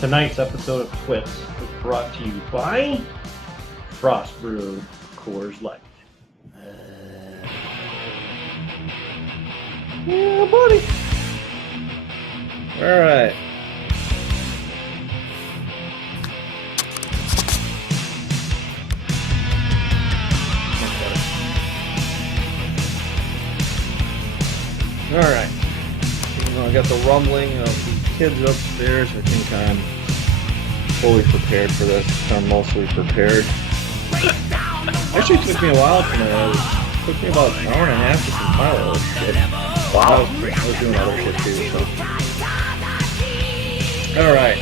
Tonight's episode of TWITS is brought to you by Frost Brew Coors Light. Yeah, buddy. All right. All right. I got the rumbling of the kids upstairs. I think I'm fully prepared for this. I'm mostly prepared. Actually, it took me a while tonight. It took me about an hour and a half to compile this shit. Wow. I was doing other shit too, so. All right.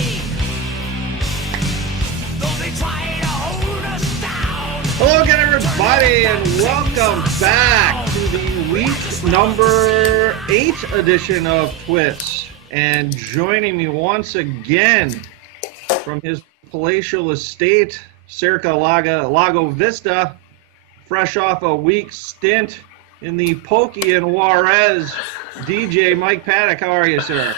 Hello again, everybody, and welcome back to the week number 8 edition of TWITS. And joining me once again from his palatial estate, Cerca Lago Vista, fresh off a week stint in the Pokey and Juarez, DJ Mike Paddock. How are you, sir?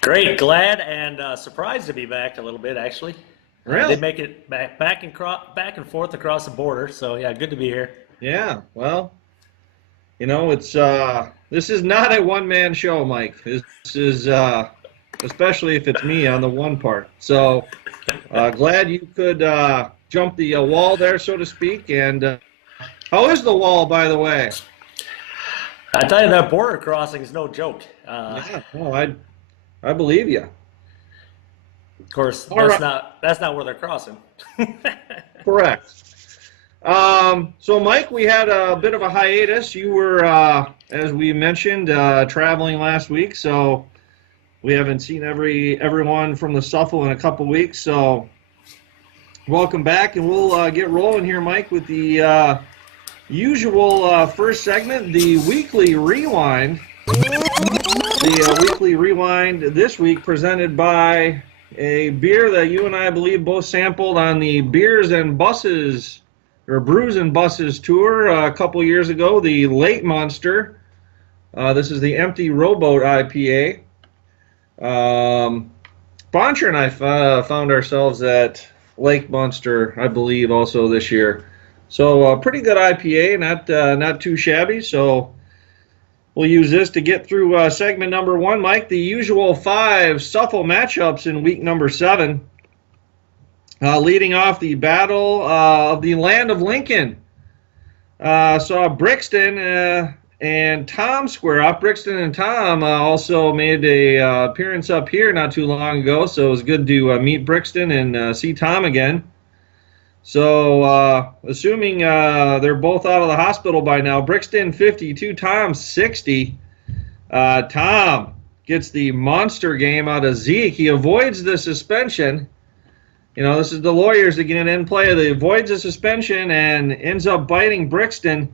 Great, glad and surprised to be back a little bit, actually. Really? They make it back and forth across the border, so yeah, good to be here. Yeah, well, you know, it's this is not a one-man show, Mike. This is especially if it's me on the one part. So glad you could jump the wall there, so to speak. And how is the wall, by the way? I tell you, that border crossing is no joke. Yeah, well, I believe you. Of course, that's not where they're crossing. Correct. So, Mike, we had a bit of a hiatus. You were, as we mentioned, traveling last week, so we haven't seen everyone from the Suffle in a couple weeks. So, welcome back, and we'll get rolling here, Mike, with the usual first segment, the Weekly Rewind. The Weekly Rewind this week presented by a beer that you and I believe both sampled on the Beers and Buses, or Brews and Buses tour a couple years ago, the Lake Monster. This is the Empty Rowboat IPA. Boncher and I found ourselves at Lake Monster, I believe, also this year. So pretty good IPA, not too shabby. So we'll use this to get through segment number 1, Mike. The usual 5 Suffle matchups in week number 7. Leading off the Battle of the Land of Lincoln. Saw Brixton and Tom square up. Brixton and Tom also made a appearance up here not too long ago, so it was good to meet Brixton and see Tom again. So, assuming they're both out of the hospital by now, Brixton 52, Tom 60. Tom gets the monster game out of Zeke. He avoids the suspension. You know, this is the lawyers again in play. He avoids the suspension and ends up biting Brixton,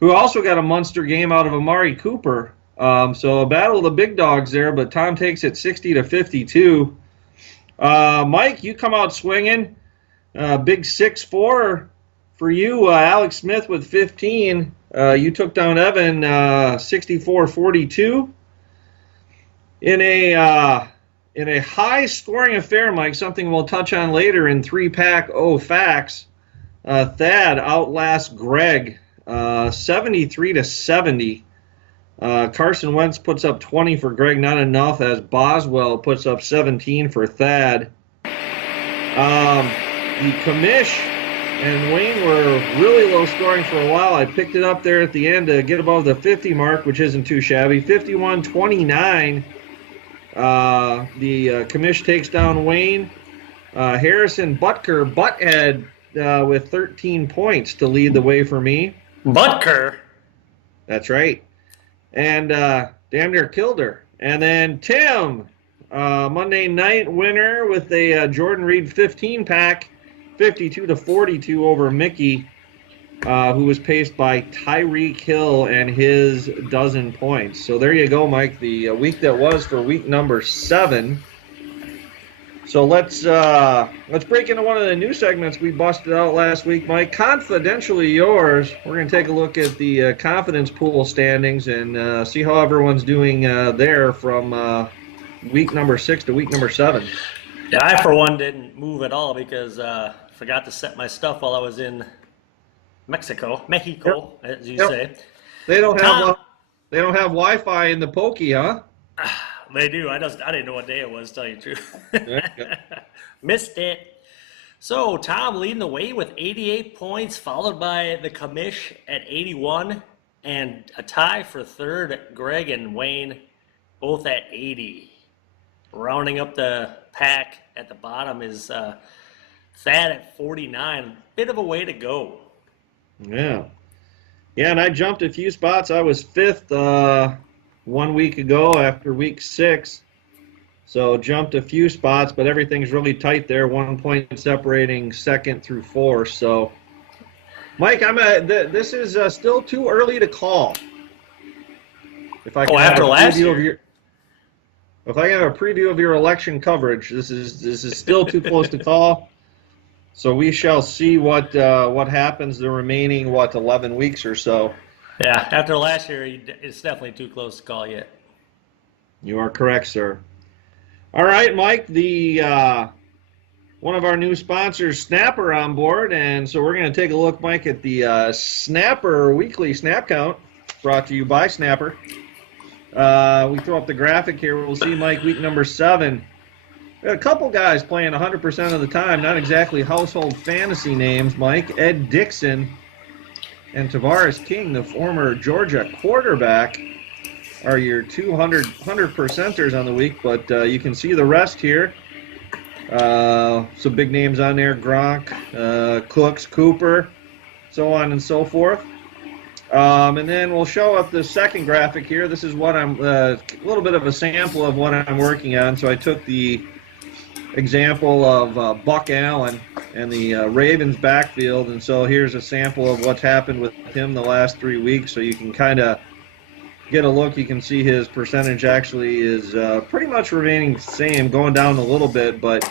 who also got a monster game out of Amari Cooper. So a battle of the big dogs there, but Tom takes it 60-52. Mike, you come out swinging. Big 6-4 for you. Alex Smith with 15. You took down Evan 64-42. In a high-scoring affair, Mike, something we'll touch on later in 3-pack facts. Thad outlasts Greg 73-70. Carson Wentz puts up 20 for Greg, not enough, as Boswell puts up 17 for Thad. The Commish and Wayne were really low scoring for a while. I picked it up there at the end to get above the 50 mark, which isn't too shabby. 51-29. The Commish takes down Wayne. Harrison Butthead with 13 points to lead the way for me. Butker? That's right. And damn near killed her. And then Tim, Monday night winner with a Jordan Reed 15-pack. 52-42 over Mickey, who was paced by Tyreek Hill and his dozen points. So there you go, Mike, the week that was for week number 7. So let's break into one of the new segments we busted out last week, Mike. Confidentially yours. We're going to take a look at the confidence pool standings and see how everyone's doing there from week number 6 to week number 7. Yeah, I for one didn't move at all because forgot to set my stuff while I was in Mexico, Yep. as you Yep. say. They don't have Tom, they don't have Wi-Fi in the Pokey, huh? they do. I didn't know what day it was, to tell you the truth. There you go. Missed it. So Tom leading the way with 88 points, followed by the commish at 81, and a tie for third, Greg and Wayne, both at 80. Rounding up the pack at the bottom is Thad at 49. Bit of a way to go. Yeah. Yeah, and I jumped a few spots. I was fifth 1 week ago after week 6. So jumped a few spots, but everything's really tight there. 1 point separating second through fourth. So, Mike, this is still too early to call. If I can have after a last preview of year. if I can have a preview of your election coverage, this is still too close to call. So we shall see what happens the remaining 11 weeks or so. Yeah, after last year, it's definitely too close to call yet. You are correct, sir. All right, Mike. The one of our new sponsors, Snapper, on board, and so we're going to take a look, Mike, at the Snapper weekly snap count, brought to you by Snapper. We throw up the graphic here. We'll see, Mike, week number 7. We got a couple guys playing 100% of the time, not exactly household fantasy names, Mike. Ed Dixon and Tavares King, the former Georgia quarterback, are your 200 percenters on the week, but you can see the rest here. Some big names on there: Gronk, Cooks, Cooper, so on and so forth. And then we'll show up the second graphic here. This is what I'm a little bit of a sample of what I'm working on. So I took the example of Buck Allen and the Ravens backfield, and so here's a sample of what's happened with him the last 3 weeks, so you can kind of get a look. You can see his percentage actually is pretty much remaining the same, going down a little bit, but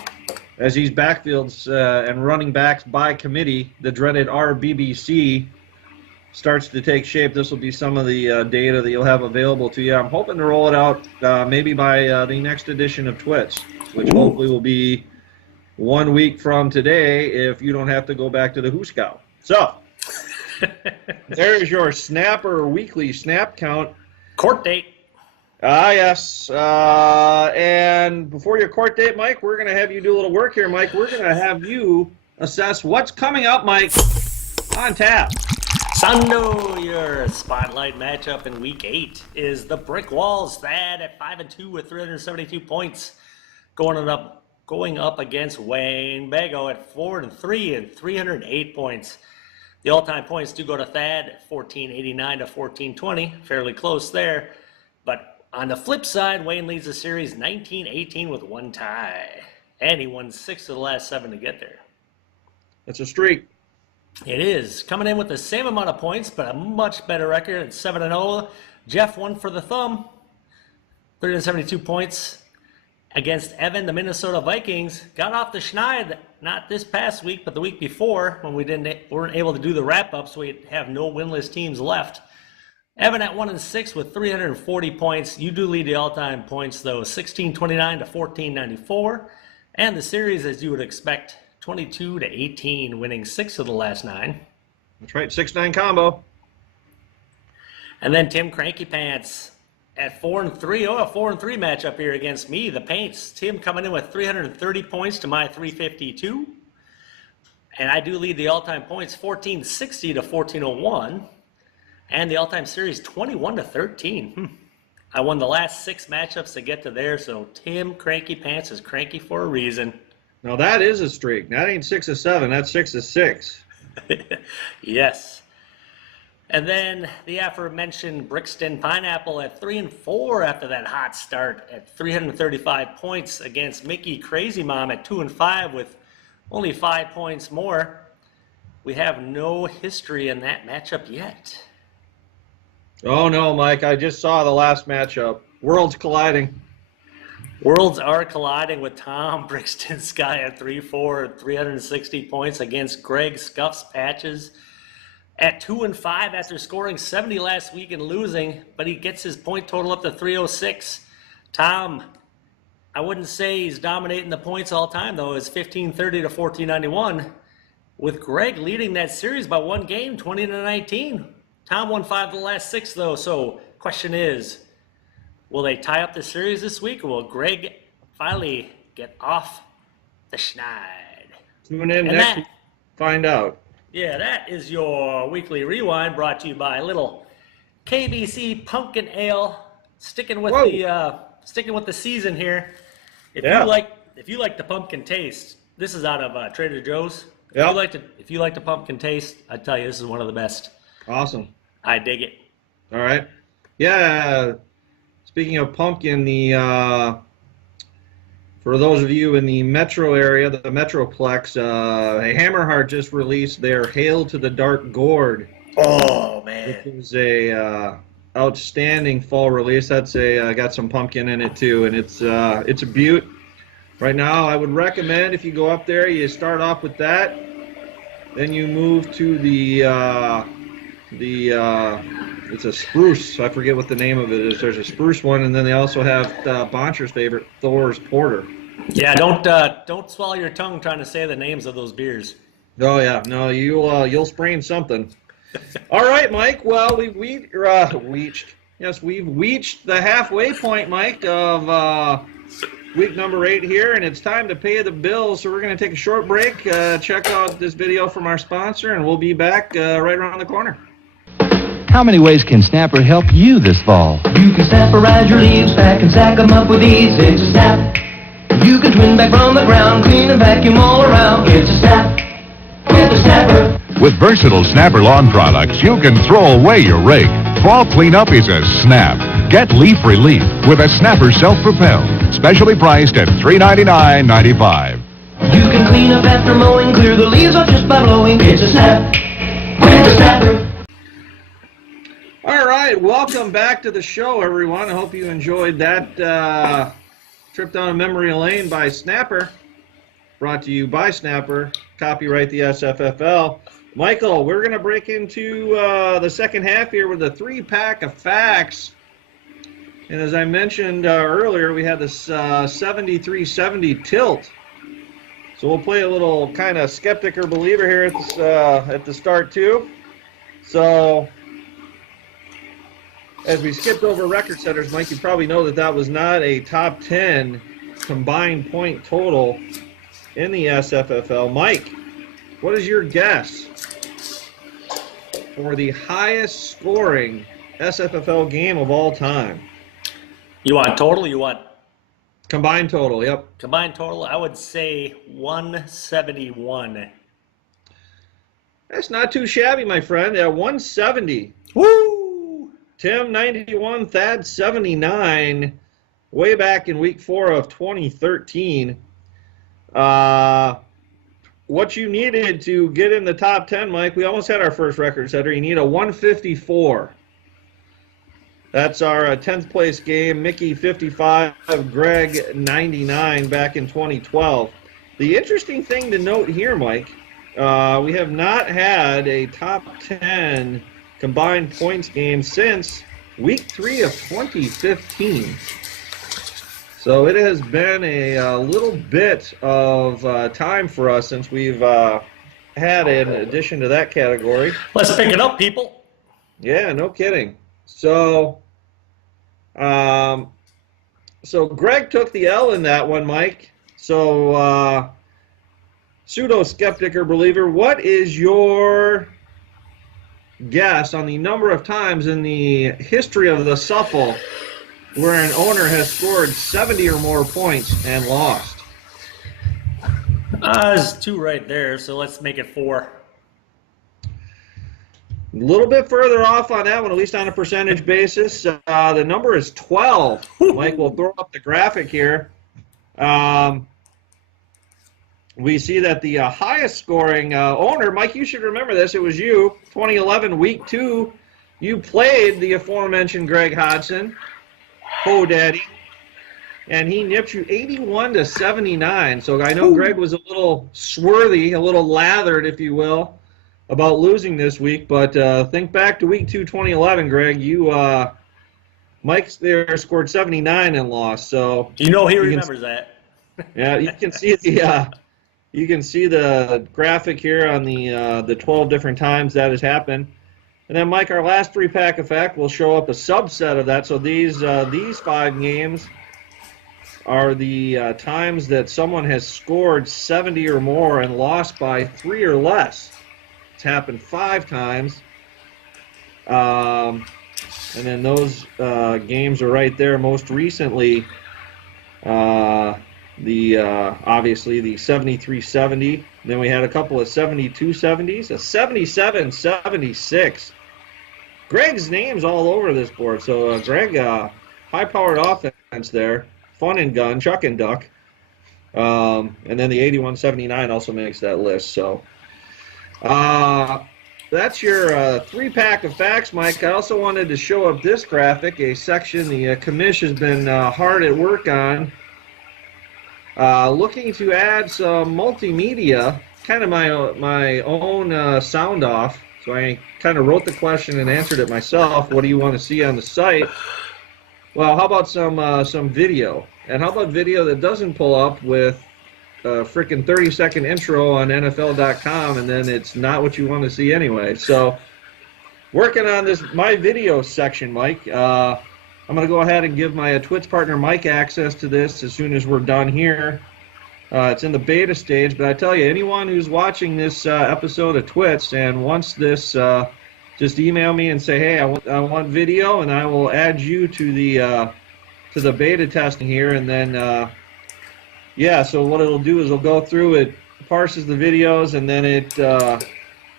as these backfields and running backs by committee, the dreaded RBBC, starts to take shape, this will be some of the data that you'll have available to you. I'm hoping to roll it out maybe by the next edition of TWITS, which hopefully will be 1 week from today if you don't have to go back to the Who Scout. So, there's your Snapper weekly snap count. Court date. Yes. And before your court date, Mike, we're going to have you do a little work here, Mike. We're going to have you assess what's coming up, Mike, on tap. Sondo, your spotlight matchup in week 8 is the Brick Walls. Thad at 5-2 with 372 points, going up against Wayne Bago at 4-3 and 308 points. The all-time points do go to Thad at 1489 to 1420, fairly close there. But on the flip side, Wayne leads the series 19-18 with 1 tie, and he won 6 of the last 7 to get there. That's a streak. It is. Coming in with the same amount of points, but a much better record at 7-0. Jeff won for the thumb. 372 points against Evan, the Minnesota Vikings. Got off the schneid, not this past week, but the week before, when we weren't able to do the wrap-up, so we have no winless teams left. Evan at 1-6 with 340 points. You do lead the all-time points, though, 1629 to 1494. And the series, as you would expect, 22-18, winning 6 of the last 9. That's right, 6-9 combo. And then Tim Cranky Pants at 4-3. Oh, a 4-3 matchup here against me, the Paints. Tim coming in with 330 points to my 352. And I do lead the all-time points 1460 to 1401. And the all-time series 21-13. I won the last 6 matchups to get to there, so Tim Cranky Pants is cranky for a reason. Now that is a streak. That ain't 6 of 7. That's 6 of 6. Yes. And then the aforementioned Brixton Pineapple at 3-4 after that hot start at 335 points against Mickey Crazy Mom at 2-5 with only 5 points more. We have no history in that matchup yet. Oh no, Mike! I just saw the last matchup. Worlds colliding. Worlds are colliding with Tom Brixton Sky at 3-4, 360 points against Greg Scuffs Patches at 2-5 after scoring 70 last week and losing, but he gets his point total up to 306. Tom I wouldn't say he's dominating the points all time, though. It's 1530 to 1491, with Greg leading that series by 1 game, 20-19. Tom won 5 of the last 6, though. So, question is, will they tie up the series this week, or will Greg finally get off the schneid? Tune in next week to find out. Yeah, that is your weekly rewind, brought to you by a little KBC Pumpkin Ale, sticking with the season here. If you like the pumpkin taste, this is out of Trader Joe's. Yep. If you like the pumpkin taste, I tell you, this is one of the best. Awesome. I dig it. All right. Yeah. Speaking of pumpkin, for those of you in the metro area, the Metroplex, Hammerheart just released their Hail to the Dark Gourd. Oh man! Which is a outstanding fall release. That's got some pumpkin in it too, and it's a beaut. Right now, I would recommend if you go up there, you start off with that, then you move to it's a spruce. I forget what the name of it is. There's a spruce one, and then they also have Boncher's favorite, Thor's Porter. Yeah, don't swallow your tongue trying to say the names of those beers. Oh yeah, no, you'll sprain something. All right, Mike. Well, we've reached the halfway point, Mike, of week number 8 here, and it's time to pay the bills. So we're going to take a short break, check out this video from our sponsor, and we'll be back right around the corner. How many ways can Snapper help you this fall? You can snap around your leaves, pack and sack them up with ease. It's a snap. You can twin back from the ground, clean and vacuum all around. It's a snap with a Snapper. With versatile Snapper lawn products, you can throw away your rake. Fall cleanup is a snap. Get leaf relief with a Snapper Self-Propel, specially priced at $399.95. You can clean up after mowing, clear the leaves off just by blowing. It's a snap with a Snapper. All right, welcome back to the show, everyone. I hope you enjoyed that trip down memory lane by Snapper. Brought to you by Snapper. Copyright the SFFL. Michael, we're going to break into the second half here with a 3-pack of facts. And as I mentioned earlier, we had this 73-70 tilt. So we'll play a little kind of skeptic or believer here at the start, too. So as we skipped over record setters, Mike, you probably know that was not a top 10 combined point total in the SFFL. Mike, what is your guess for the highest scoring SFFL game of all time? You want total? You want combined total? Yep. Combined total, I would say 171. That's not too shabby, my friend. 170. Woo! Tim 91, Thad 79, way back in week 4 of 2013. What you needed to get in the top 10, Mike, we almost had our first record setter. You need a 154. That's our 10th place game. Mickey 55, Greg 99 back in 2012. The interesting thing to note here, Mike, we have not had a top 10 combined points game since week 3 of 2015. So it has been a little bit of time for us since we've had an addition to that category. Let's pick it up, people. Yeah, no kidding. So, Greg took the L in that one, Mike. So, pseudo-skeptic or believer, what is your guess on the number of times in the history of the Shuffle where an owner has scored 70 or more points and lost? There's 2 right there, so let's make it 4. A little bit further off on that one, at least on a percentage basis. The number is 12. Mike, we'll throw up the graphic here. We see that the highest scoring owner, Mike, you should remember this, it was you, 2011, week 2, you played the aforementioned Greg Hodson, Ho Daddy, and he nipped you 81-79. So I know Greg was a little swarthy, a little lathered, if you will, about losing this week, but think back to week 2, 2011, Greg, you Mike's there scored 79 and lost. So You know he remembers that. yeah, you can see the graphic here on the 12 different times that has happened. And then, Mike, our last three-pack effect will show up a subset of that. So these 5 games are the times that someone has scored 70 or more and lost by 3 or less. It's happened 5 times. And then those games are right there. Most recently, obviously the 73-70. Then we had a couple of 72-70s, a 77-76. Greg's name's all over this board. So Greg, high-powered offense there, fun and gun, chuck and duck. And then the 81-79 also makes that list. So that's your 3-pack of facts, Mike. I also wanted to show up this graphic, a section the commish has been hard at work on. Looking to add some multimedia, kind of my own sound off. So I kind of wrote the question and answered it myself. What do you want to see on the site? Well, how about some video? And how about video that doesn't pull up with a freaking 30-second intro on NFL.com, and then it's not what you want to see anyway. So working on this my video section, Mike. I'm going to go ahead and give my TWITS partner Mike access to this as soon as we're done here. It's in the beta stage, but I tell you, anyone who's watching this episode of TWITS and wants this, just email me and say, hey, I want video, and I will add you to the beta testing here. And then, yeah, so what it'll do is it'll go through, it parses the videos, and then it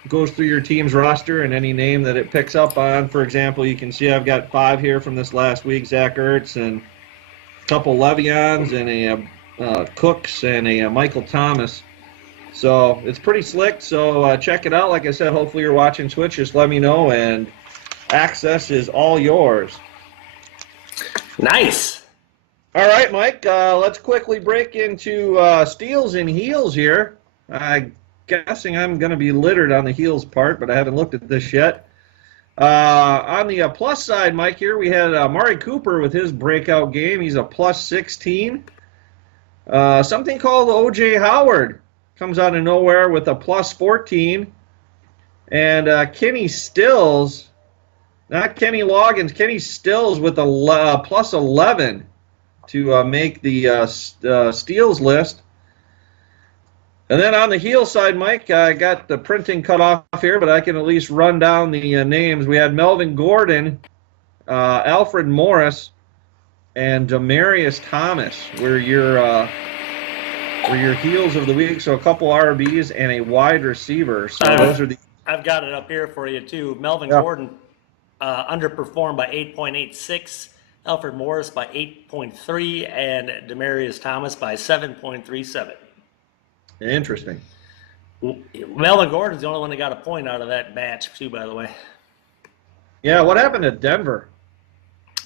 goes through your team's roster and any name that it picks up on. For example, you can see I've got 5 here from this last week, Zach Ertz and a couple Le'Veons and a Cooks and a Michael Thomas. So it's pretty slick, so check it out. Like I said, hopefully you're watching Twitch. Just let me know, and access is all yours. Nice. All right, Mike, let's quickly break into steals and heels here. I'm guessing I'm going to be littered on the heels part, but I haven't looked at this yet. On the plus side, Mike, here we had Amari Cooper with his breakout game. He's a plus 16. Something called O.J. Howard comes out of nowhere with a plus 14. And Kenny Stills, not Kenny Loggins, Kenny Stills with a plus 11 to make the steals list. And then on the heel side, Mike, I got the printing cut off here, but I can at least run down the names. We had Melvin Gordon, Alfred Morris, and Demarius Thomas were your heels of the week. So a couple RBs and a wide receiver. So those are the. I've got it up here for you too. Melvin Gordon underperformed by 8.86. Alfred Morris by 8.3, and Demarius Thomas by 7.37. Interesting. Melvin Gordon's the only one that got a point out of that match too, by the way. Yeah, what happened to Denver?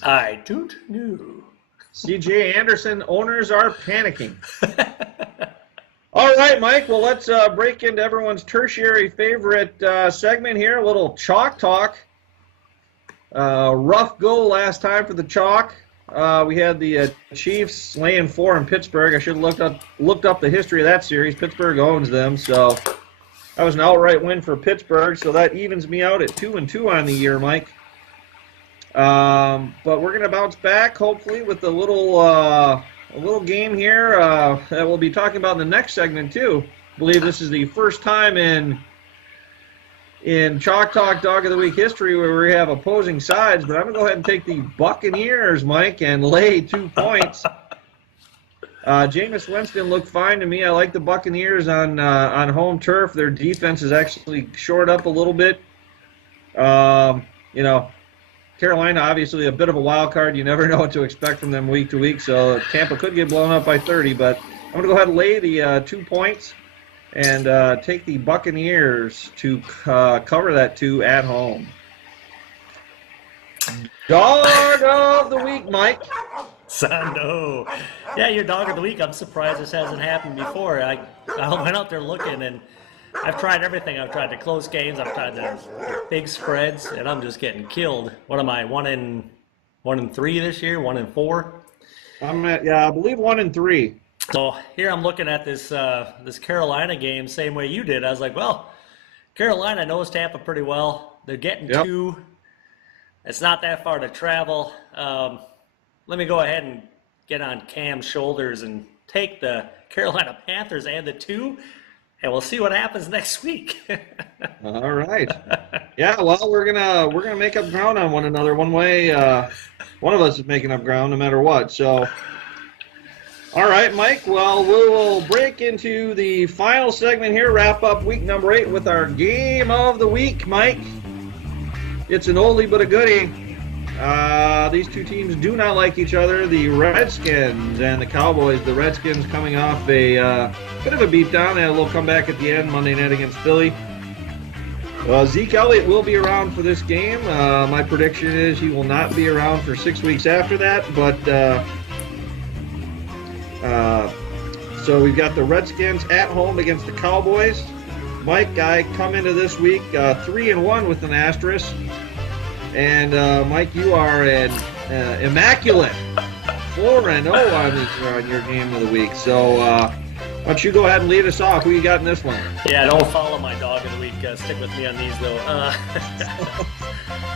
I don't know. C.J. Anderson owners are panicking. All right, Mike. Well, let's break into everyone's tertiary favorite segment here. A little chalk talk. Rough go last time for the chalk. We had the Chiefs laying 4 in Pittsburgh. I should have looked up the history of that series. Pittsburgh owns them, so that was an outright win for Pittsburgh. So that evens me out at 2-2 on the year, Mike. But we're gonna bounce back, hopefully, with a little game here that we'll be talking about in the next segment too. I believe this is the first time in Chalk Talk Dog of the Week history where we have opposing sides, but I'm going to go ahead and take the Buccaneers, Mike, and lay 2 points. Jameis Winston looked fine to me. I like the Buccaneers on home turf. Their defense is actually shored up a little bit. Carolina, obviously a bit of a wild card. You never know what to expect from them week to week, so Tampa could get blown up by 30, but I'm going to go ahead and lay the 2 points and take the Buccaneers to cover that 2 at home. Dog of the week, Mike. Sondo. Yeah, your dog of the week. I'm surprised this hasn't happened before. I went out there looking, and I've tried everything. I've tried the close games. I've tried the big spreads, and I'm just getting killed. What am I, 1 in 1-3 this year, 1-4. I'm at, I believe 1-3. So here I'm looking at this this Carolina game, same way you did. I was like, well, Carolina knows Tampa pretty well. They're getting 2. It's not that far to travel. Let me go ahead and get on Cam's shoulders and take the Carolina Panthers and the 2, and we'll see what happens next week. All right. Yeah, well, we're gonna make up ground on one another one way. One of us is making up ground no matter what. So, all right, Mike. Well, we will break into the final segment here, wrap up week number 8 with our game of the week, Mike. It's an oldie but a goodie. These two teams do not like each other, the Redskins and the Cowboys. The Redskins coming off a bit of a beatdown and a little comeback at the end Monday night against Philly. Zeke Elliott will be around for this game. My prediction is he will not be around for 6 weeks after that. But so we've got the Redskins at home against the Cowboys. Mike, I come into this week 3-1 with an asterisk. And Mike, you are an immaculate 4-0 on your game of the week. So why don't you go ahead and lead us off? Who you got in this one? Yeah, don't follow my dog of the week. Stick with me on these, though.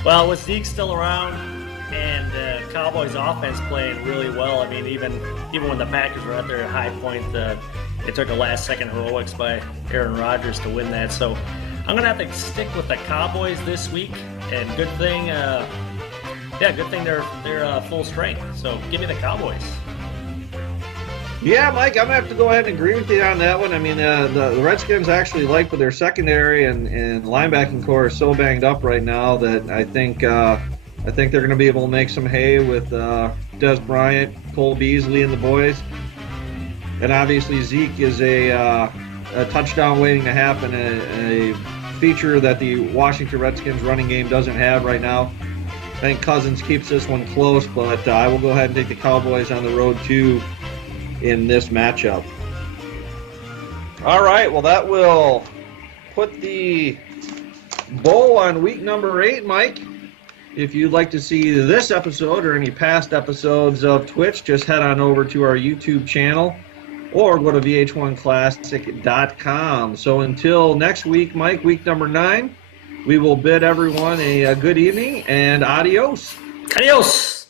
Well, with Zeke still around and Cowboys offense playing really well, I mean, even when the Packers were at their high point, it took a last-second heroics by Aaron Rodgers to win that. So I'm going to have to stick with the Cowboys this week, and good thing they're full strength. So give me the Cowboys. Yeah, Mike, I'm going to have to go ahead and agree with you on that one. I mean, the Redskins actually like, but their secondary and linebacking core is so banged up right now that I think they're going to be able to make some hay with Des Bryant, Cole Beasley, and the boys. And obviously Zeke is a touchdown waiting to happen, a feature that the Washington Redskins running game doesn't have right now. I think Cousins keeps this one close, but I will go ahead and take the Cowboys on the road too in this matchup. All right, well, that will put the bow on week number 8, Mike. If you'd like to see this episode or any past episodes of Twitch, just head on over to our YouTube channel or go to vh1classic.com. So until next week, Mike, week number 9, we will bid everyone a good evening and adios. Adios.